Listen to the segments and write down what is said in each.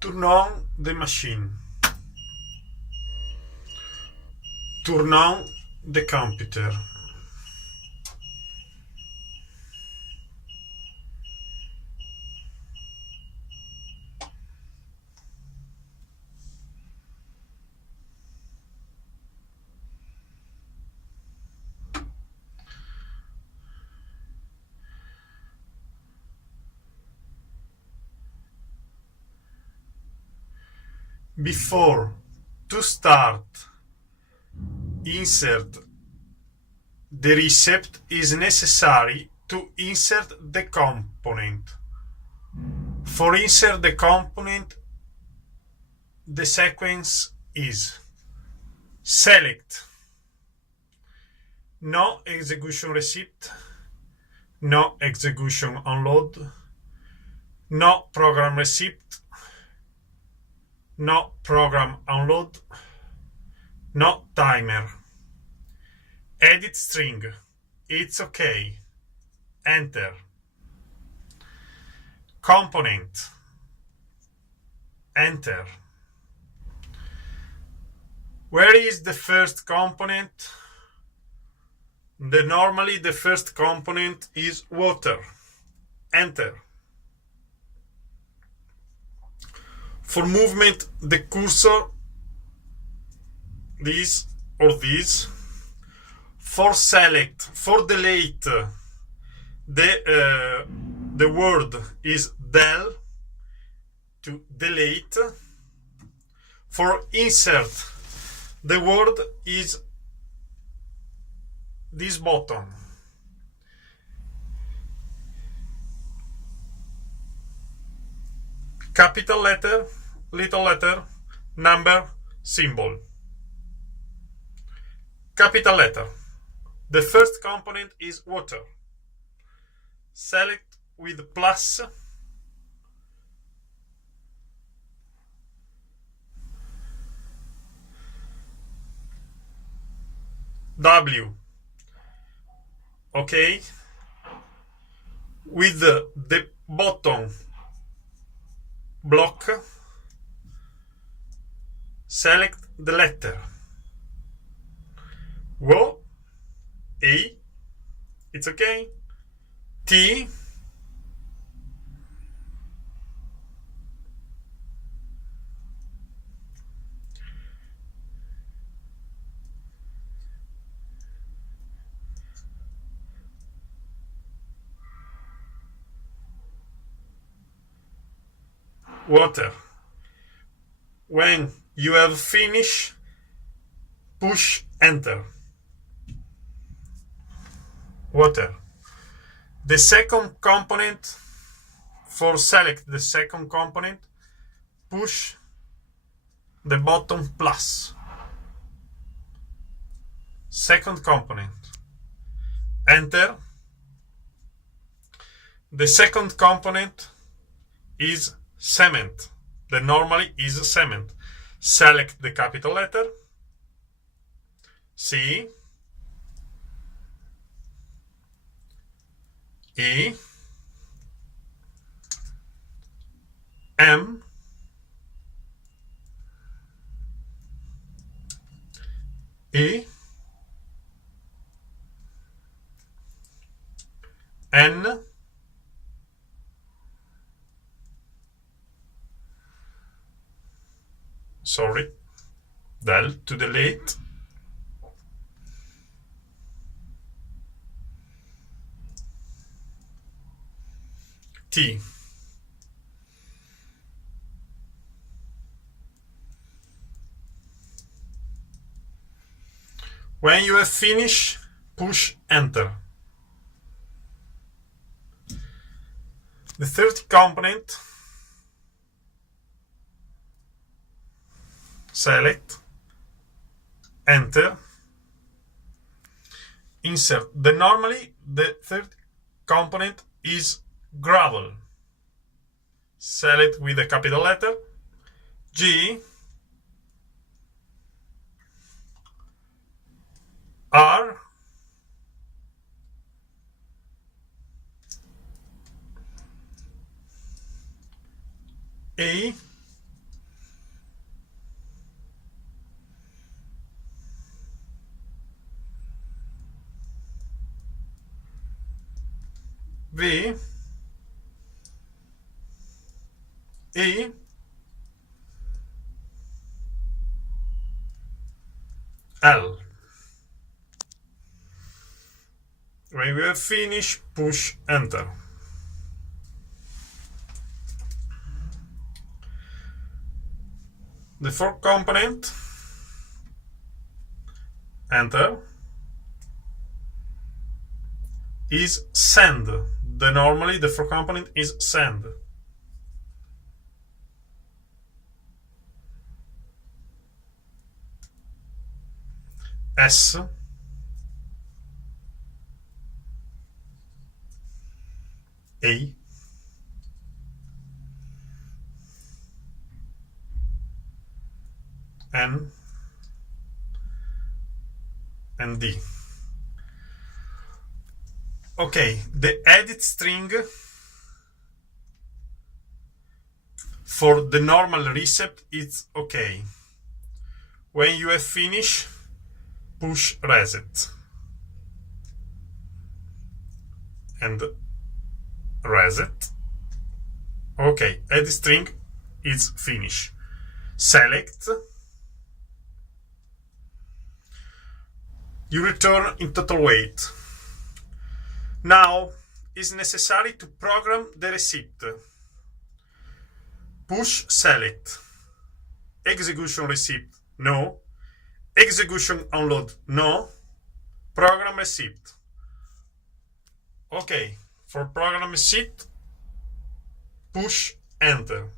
Turn on the machine. Turn on the computer. Before to start, insert the recipe is necessary to insert the component. For insert the component, the sequence is select no execution receipt, no execution unload, no program receipt, no program unload, no timer. Edit string, it's okay. Enter. Component. Enter. Where is the first component? Normally the first component is water. Enter. For movement the cursor, this or this. For select, for delete, the word is del, to delete. For insert, the word is this button. Capital letter, little letter, number, symbol. Capital letter. The first component is water. Select with plus. W. Okay. With the bottom block, select the letter. W. A, it's okay. T, water. When you have finished, push enter. Water. The second component, for select the second component, push the button plus. Second component. Enter. The second component is cement. The normally is cement. Select the capital letter. C. E, M, E, N, sorry, del to delete, T. When you have finished, push enter. The third component, select, enter, insert. Normally the third component is gravel. Select with a capital letter. G, R, A, V E L. When we have finished, push enter. The fourth component, enter, is send. Normally the fourth component is send. S A N and D. Okay, the edit string for the normal recept is okay. When you have finished, push reset and reset. Okay, edit string is finished. Select. You return in total weight. Now it's necessary to program the receipt. Push select. Execution receipt, no. Execution unload, no. Program receipt. Okay, for program receipt, push enter.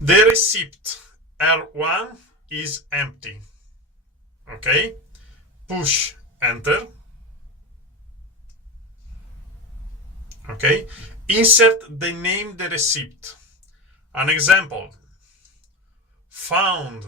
The receipt R1 is empty. Okay, push enter. Okay, insert the name the receipt. An example, found.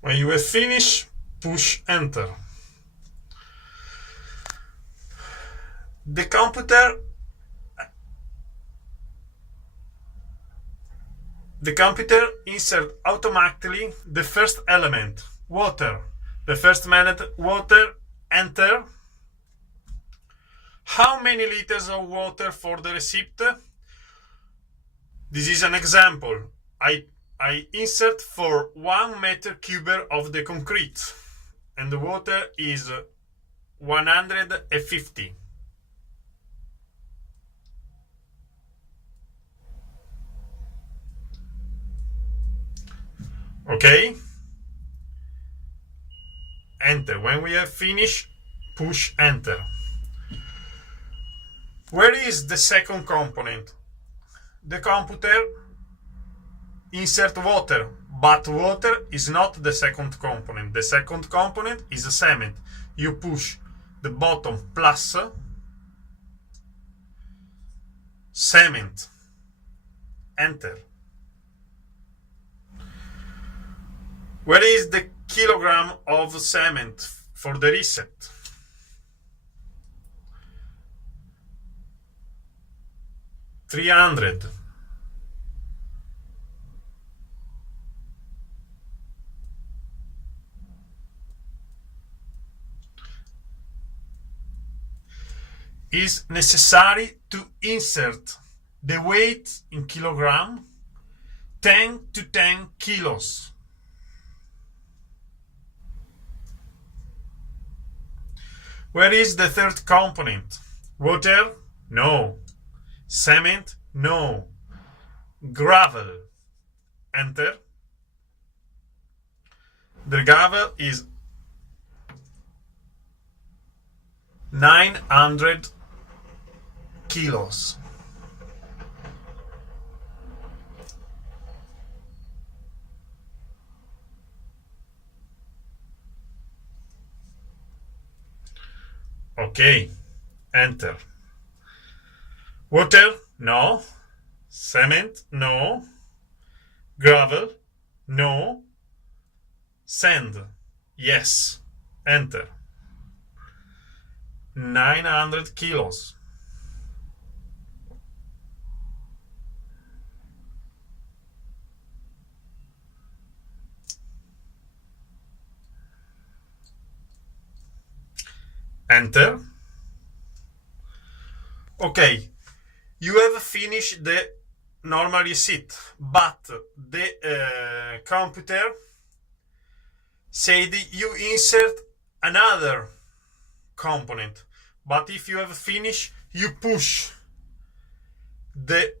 When you have finished, push enter. The computer insert automatically the first element, water. The first element, water, enter. How many liters of water for the receipt? This is an example. I insert for 1 meter cube of the concrete, and the water is 150. Okay? Enter. When we have finished, push enter. Where is the second component? The computer insert water, but water is not the second component. The second component is a cement. You push the button plus cement, enter. Where is the kilogram of cement for the reset? $300. Is necessary to insert the weight in kilogram, 10 to 10 kilos. Where is the third component? Water? No. Cement? No. Gravel? Enter. The gravel is 900 kilos. Okay, enter. Water? No. Cement? No. Gravel? No. Sand? Yes. Enter. 900 kilos. Enter. Okay, you have finished the normal receipt, but the computer said you insert another component. But if you have finished, you push the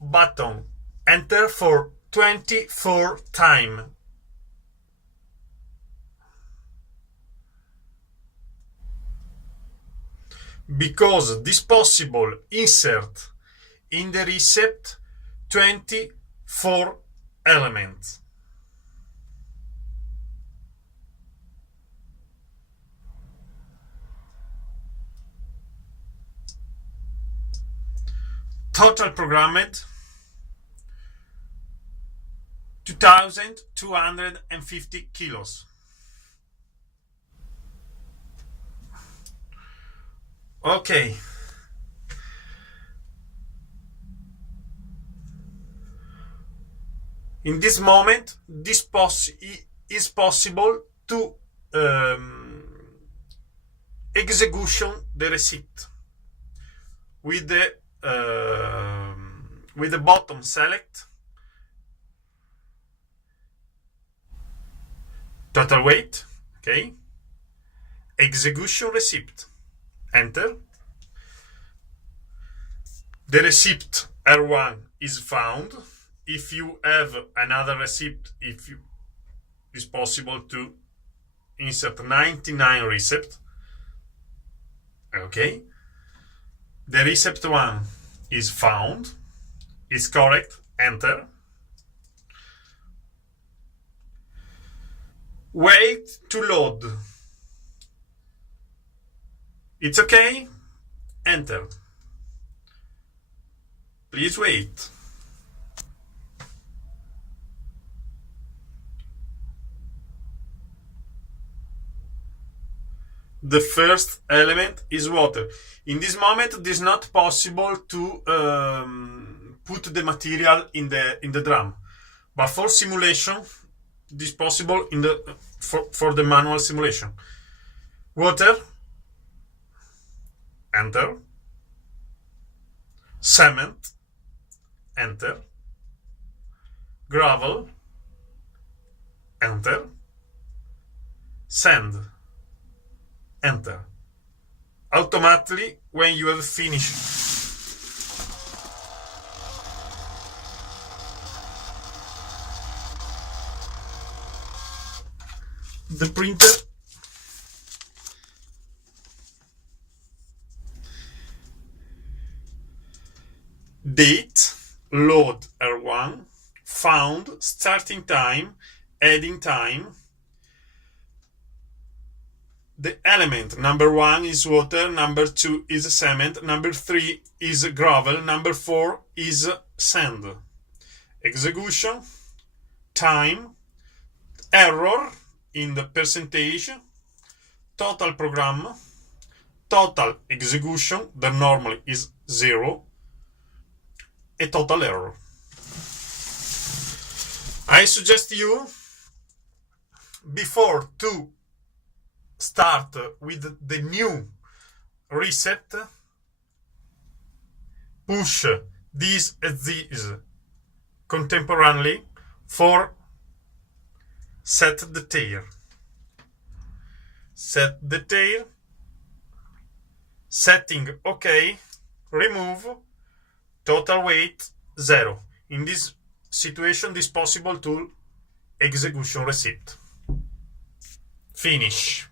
button enter for 24 times. Because this possible insert in the receipt 24 elements. Total programmed 2,250 kilos. Okay. In this moment, this is possible to execution the receipt with the button select total weight. Okay. Execution receipt. Enter. The receipt R1 is found. If you have another receipt, it's possible to insert 99 receipt. Okay. The receipt 1 is found. Is correct. Enter. Wait to load. It's okay. Enter. Please wait. The first element is water. In this moment, it is not possible to put the material in the drum, but for simulation, it is possible for the manual simulation. Water. Enter. Cement. Enter. Gravel. Enter. Sand. Enter. Automatically, when you have finished the printer, date, load R1, found, starting time, adding time. The element number 1 is water, number 2 is cement, number 3 is gravel, number 4 is sand. Execution, time, error in the percentage, total program, total execution, that normally is 0, a total error. I suggest you, before to start with the new reset, push this and this contemporaneously for set the tail. Set the tail, setting OK, remove, total weight 0. In this situation, it is possible to execution receipt. Finish.